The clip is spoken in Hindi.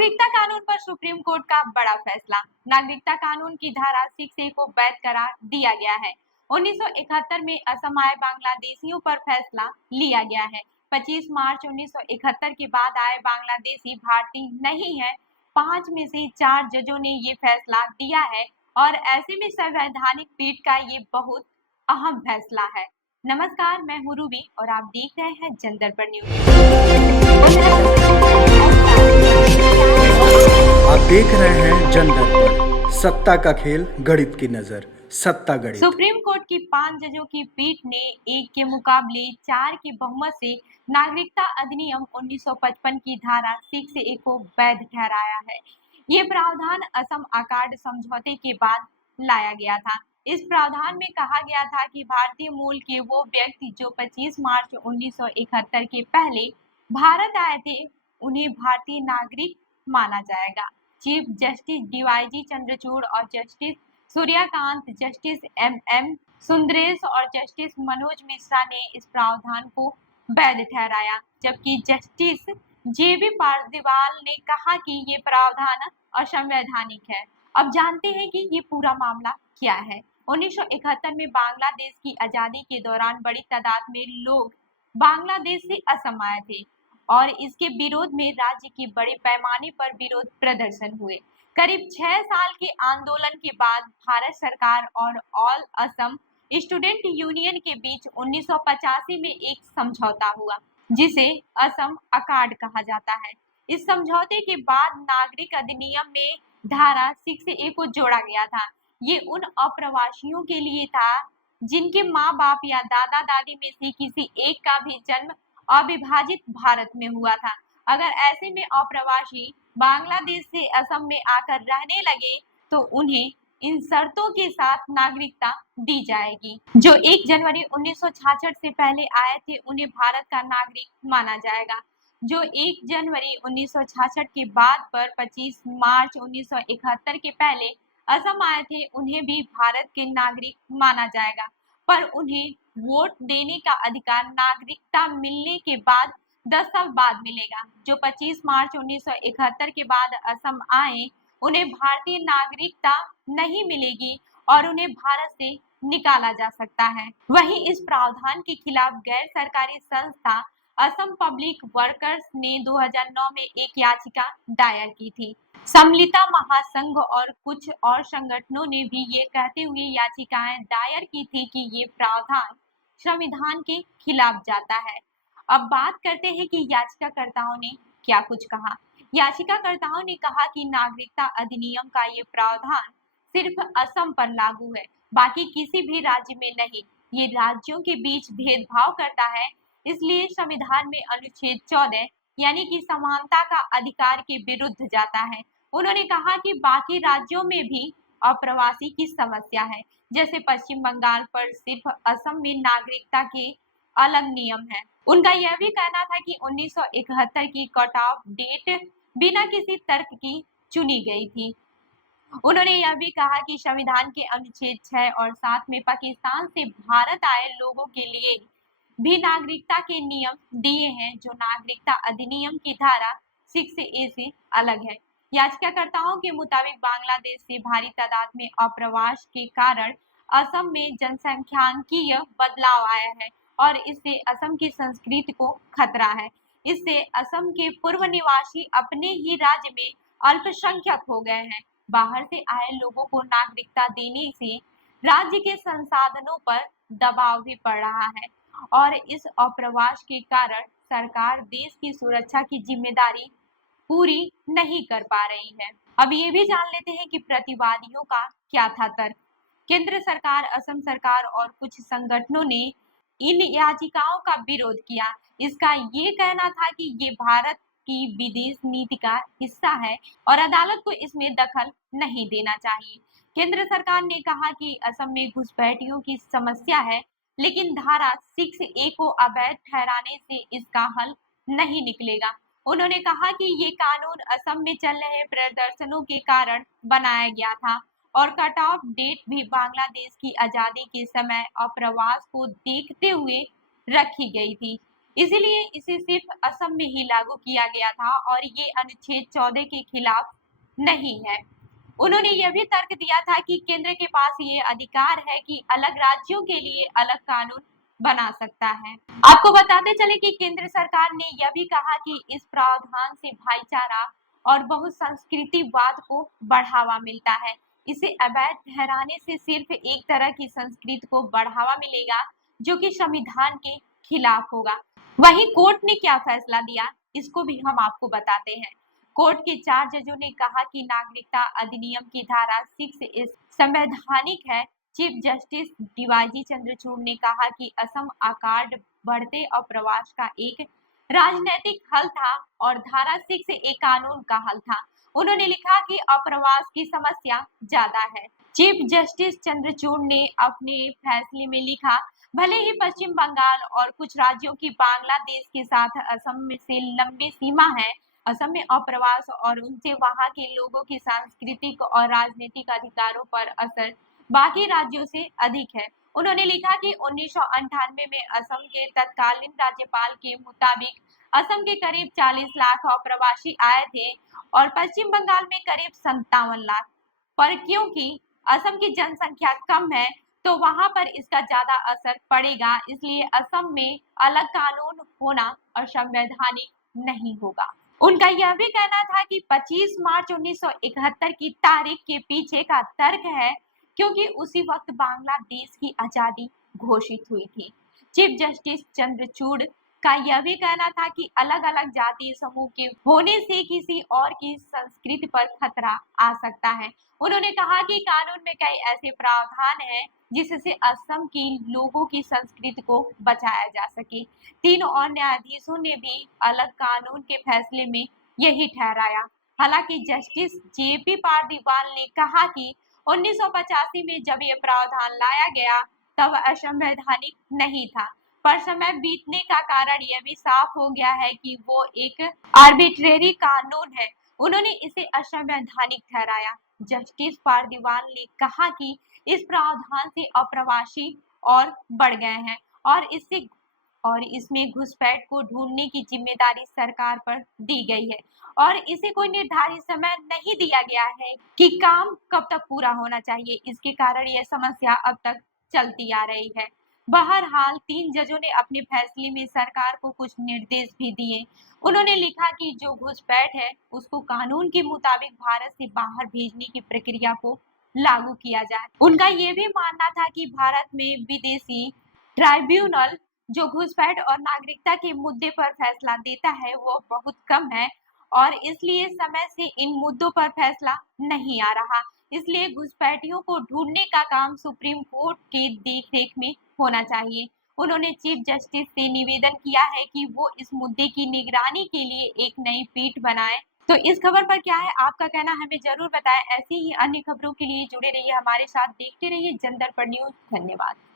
नागरिकता कानून पर सुप्रीम कोर्ट का बड़ा फैसला। नागरिकता कानून की धारा 6A को वैध करार दिया गया है। 1971 में असम आए बांग्लादेशियों पर फैसला लिया गया है। 25 मार्च 1971 के बाद आए बांग्लादेशी भारतीय नहीं है। 5 में से 4 जजों ने ये फैसला दिया है और ऐसे में संवैधानिक पीठ का ये बहुत अहम फैसला है। नमस्कार, मैं हूँ रूबी और आप देख रहे हैं जनदर्पण न्यूज। आप देख रहे हैं जनदर्पण, सत्ता का खेल, गणित की नजर, सत्ता गणित। सुप्रीम कोर्ट की 5 जजों की पीठ ने 1 के मुकाबले 4 के बहुमत से नागरिकता अधिनियम 1955 की धारा 6A को वैध ठहराया है। ये प्रावधान असम अकार्ड समझौते के बाद लाया गया था। इस प्रावधान में कहा गया था कि भारतीय मूल के वो व्यक्ति जो 25 मार्च 1971 के पहले भारत आए थे, उन्हें भारतीय नागरिक माना जाएगा। चीफ जस्टिस डीवाईजी चंद्रचूड़ और justice Suryakant, justice MM Sundresh और जस्टिस मनोज मिश्रा ने इस प्रावधान को वैध ठहराया, जबकि जस्टिस JB पारदीवाल ने कहा कि ये प्रावधान असंवैधानिक है। अब जानते हैं कि ये पूरा मामला क्या है। 1971 में बांग्लादेश की आजादी के दौरान बड़ी तादाद में लोग बांग्लादेश से असम आए थे और इसके विरोध में राज्य के बड़े पैमाने पर विरोध प्रदर्शन हुए। करीब 6 साल के आंदोलन के बाद भारत सरकार और ऑल असम स्टूडेंट यूनियन के बीच 1985 में एक समझौता हुआ, जिसे असम अकार्ड कहा जाता है। इस समझौते के बाद नागरिक अधिनियम में धारा 6A को जोड़ा गया था। ये उन अप्रवासियों के लिए था जिनके माँ बाप या दादा दादी में से किसी एक का भी जन्म अविभाजित भारत में हुआ था। अगर ऐसे में अप्रवासी बांग्लादेश से असम में आकर रहने लगे तो उन्हें इन शर्तों के साथ नागरिकता दी जाएगी। जो 1 जनवरी 1966 से पहले आए थे, उन्हें भारत का नागरिक माना जाएगा। जो 1 जनवरी 1966 के बाद पर 25 मार्च 1971 के पहले असम आए थे, उन्हें भी भारत के नागरिक माना जाएगा, पर उन्हें वोट देने का अधिकार नागरिकता मिलने के बाद 10 साल बाद मिलेगा। जो 25 मार्च 1971 के बाद असम आए, उन्हें भारतीय नागरिकता नहीं मिलेगी और उन्हें भारत से निकाला जा सकता है। वहीं इस प्रावधान के खिलाफ गैर सरकारी संस्था असम पब्लिक वर्कर्स ने 2009 में एक याचिका दायर की थी। सम्मिलिता महासंघ और कुछ और संगठनों ने भी ये कहते हुए याचिकाएं दायर की थी कि ये प्रावधान संविधान के खिलाफ जाता है। अब बात करते हैं कि याचिकाकर्ताओं ने क्या कुछ कहा। याचिकाकर्ताओं ने कहा कि नागरिकता अधिनियम का ये प्रावधान सिर्फ असम पर लागू है, बाकी किसी भी राज्य में नहीं। ये राज्यों के बीच भेदभाव करता है, इसलिए संविधान में अनुच्छेद 14 यानी कि समानता का अधिकार के विरुद्ध जाता है। उन्होंने कहा कि बाकी राज्यों में भी अप्रवासी की समस्या है, जैसे पश्चिम बंगाल पर सिर्फ असम में नागरिकता के अलग नियम है। उनका यह भी कहना था कि 1971 की कट ऑफ डेट बिना किसी तर्क की चुनी गई थी। उन्होंने यह भी कहा कि संविधान के अनुच्छेद 6 और 7 में पाकिस्तान से भारत आए लोगों के लिए भी नागरिकता के नियम दिए हैं, जो नागरिकता अधिनियम की धारा 6A से अलग है। याचिकाकर्ताओं के मुताबिक बांग्लादेश से भारी तादाद में अप्रवास के कारण असम में जनसंख्याकीय बदलाव आया है और इससे असम की संस्कृति को खतरा है। इससे असम के पूर्व निवासी अपने ही राज्य में अल्पसंख्यक हो गए हैं। बाहर से आए लोगों को नागरिकता देने से राज्य के संसाधनों पर दबाव भी पड़ रहा है और इस अप्रवास के कारण सरकार देश की सुरक्षा की जिम्मेदारी पूरी नहीं कर पा रही है। अब ये भी जान लेते हैं कि प्रतिवादियों का क्या था तर्क। केंद्र सरकार, असम सरकार और कुछ संगठनों ने इन याचिकाओं का विरोध किया। इसका ये कहना था कि ये भारत की विदेश नीति का हिस्सा है और अदालत को इसमें दखल नहीं देना चाहिए। केंद्र सरकार ने कहा कि असम में घुसपैठियों की समस्या है, लेकिन धारा 6A को अवैध ठहराने से इसका हल नहीं निकलेगा। उन्होंने कहा कि ये कानून असम में चल रहे प्रदर्शनों के कारण बनाया गया था और कट ऑफ डेट भी बांग्लादेश की आजादी के समय अप्रवास को देखते हुए रखी गई थी। इसीलिए इसे सिर्फ असम में ही लागू किया गया था और ये अनुच्छेद 14 के खिलाफ नहीं है। उन्होंने यह भी तर्क दिया था कि केंद्र के पास ये अधिकार है कि अलग राज्यों के लिए अलग कानून बना सकता है। आपको बताते चले कि केंद्र सरकार ने यह भी कहा कि इस प्रावधान से भाईचारा और बहुसंस्कृतिवाद को बढ़ावा मिलता है। इसे अवैध ठहराने से सिर्फ एक तरह की संस्कृति को बढ़ावा मिलेगा जो कि संविधान के खिलाफ होगा। वहीं कोर्ट ने क्या फैसला दिया, इसको भी हम आपको बताते हैं। कोर्ट के 4 जजों ने कहा कि नागरिकता अधिनियम की धारा 6 संवैधानिक है। चीफ जस्टिस डीवाई चंद्रचूड़ ने कहा कि असम अकार्ड बढ़ते अप्रवास का एक राजनीतिक हल था और धारा 6 एक कानून का हल था। उन्होंने लिखा कि अप्रवास की समस्या ज्यादा है। चीफ जस्टिस चंद्रचूड़ ने अपने फैसले में लिखा, भले ही पश्चिम बंगाल और कुछ राज्यों की बांग्लादेश के साथ असम में से लंबी सीमा है, असम में अप्रवास और उनसे वहां के लोगों की सांस्कृतिक और राजनीतिक अधिकारों पर असर बाकी राज्यों से अधिक है। उन्होंने लिखा कि 1998 में असम के तत्कालीन राज्यपाल के मुताबिक असम के करीब 40 लाख अप्रवासी आए थे और पश्चिम बंगाल में करीब 57 लाख। पर क्योंकि असम की जनसंख्या कम है तो वहां पर इसका ज्यादा असर पड़ेगा, इसलिए असम में अलग कानून होना असंवैधानिक नहीं होगा। उनका यह भी कहना था कि 25 मार्च 1971 की तारीख के पीछे का तर्क है क्योंकि उसी वक्त बांग्लादेश की आजादी घोषित हुई थी। चीफ जस्टिस चंद्रचूड़ का यह भी कहना था कि अलग अलग जातीय समूह के होने से किसी और की संस्कृति पर खतरा आ सकता है। उन्होंने कहा कि कानून में कई ऐसे प्रावधान हैं जिससे असम की लोगों की संस्कृति को बचाया जा सके। 3 और न्यायाधीशों ने भी अलग कानून के फैसले में यही ठहराया। हालांकि जस्टिस जेपी पारदीवाल ने कहा कि 1985 में जब ये प्रावधान लाया गया तब असंवैधानिक नहीं था, पर समय बीतने का कारण यह भी साफ हो गया है कि वो एक आर्बिट्रेरी कानून है। उन्होंने इसे असंवैधानिक ठहराया। जस्टिस पारदीवाल ने कहा कि इस प्रावधान से अप्रवासी और बढ़ गए हैं और इसमें घुसपैठ को ढूंढने की जिम्मेदारी सरकार पर दी गई है और इसे कोई निर्धारित समय नहीं दिया गया है कि काम कब तक पूरा होना चाहिए। इसके कारण यह समस्या अब तक चलती आ रही है। बहरहाल 3 जजों ने अपने फैसले में सरकार को कुछ निर्देश भी दिए। उन्होंने लिखा कि जो घुसपैठ है उसको कानून के मुताबिक भारत से बाहर भेजने की प्रक्रिया को लागू किया जाए। उनका ये भी मानना था कि भारत में विदेशी ट्राइब्यूनल जो घुसपैठ और नागरिकता के मुद्दे पर फैसला देता है वो बहुत कम है और इसलिए समय से इन मुद्दों पर फैसला नहीं आ रहा। इसलिए घुसपैठियों को ढूंढने का काम सुप्रीम कोर्ट के देखरेख में होना चाहिए। उन्होंने चीफ जस्टिस से निवेदन किया है कि वो इस मुद्दे की निगरानी के लिए एक नई पीठ बनाए। तो इस खबर पर क्या है आपका कहना, हमें जरूर बताएं। ऐसी ही अन्य खबरों के लिए जुड़े रहिए हमारे साथ, देखते रहिए जन दर्पण न्यूज। धन्यवाद।